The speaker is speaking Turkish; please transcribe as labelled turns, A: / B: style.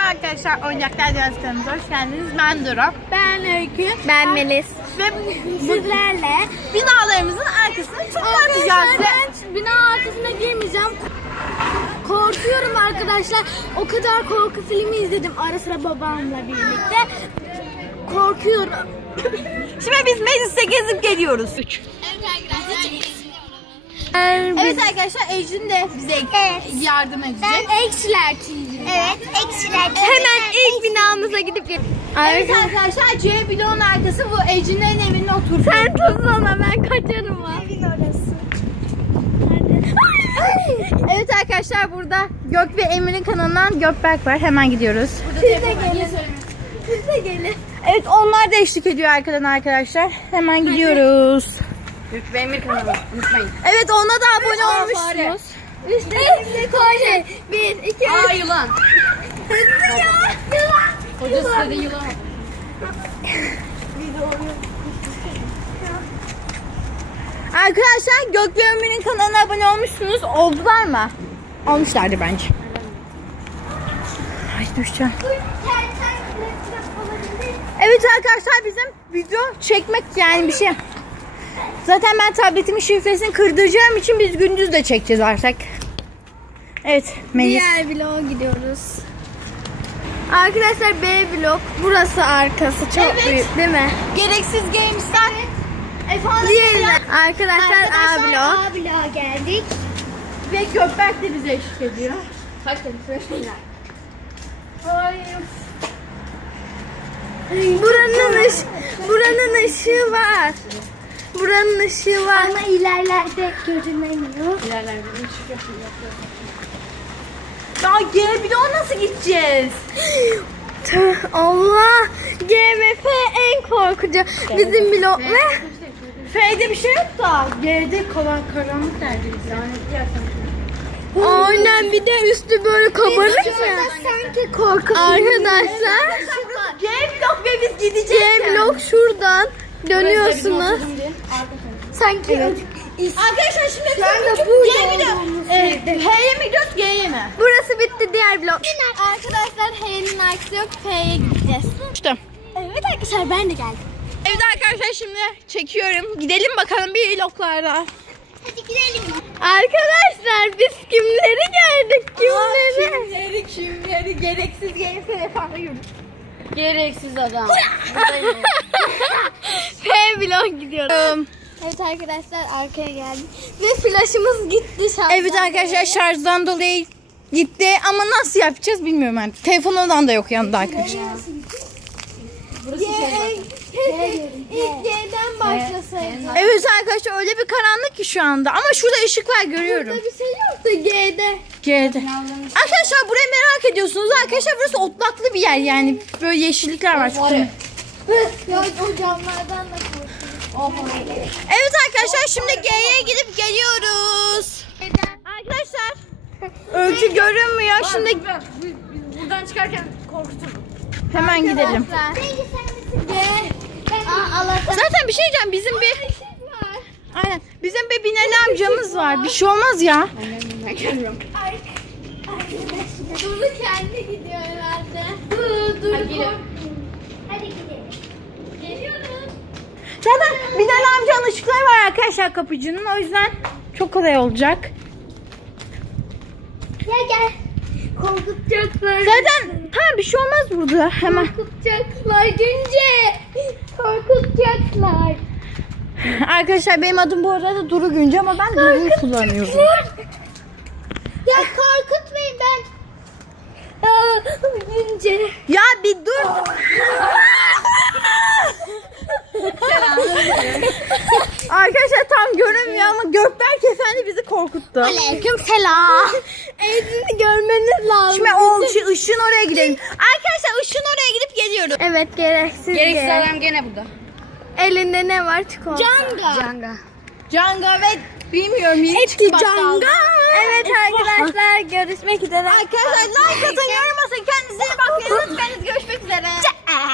A: arkadaşlar, Oyuncaklar Dünyası kanalımıza hoş geldiniz. Ben Duru.
B: Ben Öykü. Ben Melis.
A: Ve
B: Sizlerle
A: binalarımızın arkasını çıkartacağız.
B: Ben bina arkasına girmeyeceğim. Korkuyorum arkadaşlar. O kadar korku filmi izledim ara sıra babamla birlikte. Korkuyorum.
A: Şimdi biz mecliste gezip geliyoruz. Evet arkadaşlar, Ecrin de bize yardım edecek.
B: Ekşiler çizdim.
C: Evet, eksiler.
B: Hemen ilk binamıza gidip
A: Evet arkadaşlar, C bloğun arkası, bu Ecrin'lerin evinin oturduğu.
B: Sen tut ona, ben kaçarım ha.
C: Evin orası.
A: Evet arkadaşlar, burada Gök ve Emir'in kanalından Gökberk var. Hemen gidiyoruz.
B: Siz de gelin. Siz de gelin.
A: Evet, onlar da eşlik ediyor arkadan arkadaşlar. Hemen gidiyoruz.
D: Gök ve Emir kanalı unutmayın.
A: Evet, ona da abone olmuşsunuz.
B: İşte koyun. 1, 2, 3.
D: Aa yılan.
B: Hızlı ya. Yılan.
D: Hocası dedi yılan.
A: Arkadaşlar, Gök ve Emir'in kanalına abone olmuşsunuz. Oldular mı? Olmuşlardı bence. Ay, düşeceğim. Evet arkadaşlar, bizim video çekmek yani bir şey. Zaten ben tabletimin şifresini kırdıracağım için biz gündüz de çekeceğiz artık. Evet, Melis.
B: Diğer bloğa gidiyoruz. Arkadaşlar B blok. Burası arkası çok
A: Evet.
B: büyük değil mi?
A: Gereksiz Games'ten
B: Diğerine. Arkadaşlar A blok.
C: A bloğa geldik.
A: ve Gökberk de bize eşlik ediyor.
D: Kaç tane söyleyin.
B: Buranın ışığı var. Buranın ışığı var.
C: Ama ilerlerde görünemiyor.
D: İlerlerde bir ışık yapıyor.
A: Ya G bloğa nasıl gideceğiz?
B: Tüh, Allah. G ve F en korkucu. Bizim blok ne?
A: F'de bir şey yok da G'de karanlık neredeyiz yani.
B: Aynen, bir de üstü böyle kabarık ya.
C: Sanki korku
B: Arkadaşlar
A: G blok ve biz gideceğiz.
B: G blok şuradan dönüyorsunuz.
C: sanki
A: Arkadaşlar şimdi
C: Şu anda
A: küçük
C: burada
A: G blok.
C: olduğumuz
A: H'ye mi gidiyoruz, G'ye mi?
B: Burası bitti, diğer blok. Arkadaşlar H'nin aksi yok, F'ye gideceğiz.
A: İşte.
B: Evet arkadaşlar, ben de geldim.
A: Evet arkadaşlar, şimdi çekiyorum. Gidelim bakalım bir vloglarda.
C: Hadi gidelim.
B: Arkadaşlar biz kimleri gördük, kimleri?
A: Kimleri gereksiz Games'e efendim yürüdük.
D: Gereksiz adam.
B: F blok gidiyorum. Evet arkadaşlar, arkaya geldik. Ve flaşımız gitti şarjdan.
A: Evet arkadaşlar, şarjdan dolayı gitti ama nasıl yapacağız bilmiyorum artık. Telefonundan da yok yanında arkadaşlar.
B: İlk G'den başlasaydı.
A: Evet arkadaşlar, öyle bir karanlık ki şu anda ama şurada ışık var, görüyorum.
B: Burada bir şey yoktu G'de.
A: G'de. Arkadaşlar, burayı merak ediyorsunuz. Arkadaşlar, burası otlaklı bir yer yani. Böyle yeşillikler var.
B: Ya o camlardan da korkuyorum.
A: Evet arkadaşlar, şimdi G'ye gidip geliyoruz. Arkadaşlar, Öykü görünmüyor. Şimdi
D: Biz buradan çıkarken korkuturdum.
A: hemen gidelim. Zaten bir şey diyeceğim, bizim bir aynen bizim bir Binali amcamız var. Bir şey olmaz ya.
D: Ben gelmiyorum.
B: Duru kendi gidiyor herhalde. Dur.
D: Hadi gidelim.
C: Hadi gidelim.
B: Geliyoruz.
A: Zaten Binali amcanın ışıkları var arkadaşlar kapıcının. O yüzden çok kolay olacak.
C: Gel.
B: Korkutacaklar.
A: Zaten tamam, bir şey olmaz burada. Hemen.
B: Korkutacaklar Günce. Korkutacaklar.
A: Arkadaşlar, benim adım bu arada Duru Günce ama ben Duru'yu kullanıyorum.
C: Ya korkutmayın ben.
B: Günce.
A: Ya bir dur. Arkadaşlar tam görünmüyor ama Gökberk Efendi bizi korkuttu.
B: Aleyküm selam. Elini görmeniz lazım.
A: Şimdi o ışığın oraya gidelim. Arkadaşlar, ışığın oraya gidip geliyoruz.
B: Evet, gereksiz.
D: Gereksiz
B: G.
D: adam gene burada.
B: Elinde ne var? Çikolata.
D: Canga.
A: Canga ve bilmiyorum yeni
B: Eti
A: çıktı
B: Canga. Evet arkadaşlar, görüşmek üzere.
A: Arkadaşlar, like atın, yorum atın, kendinize iyi bakın. Kendinize görüşmek üzere.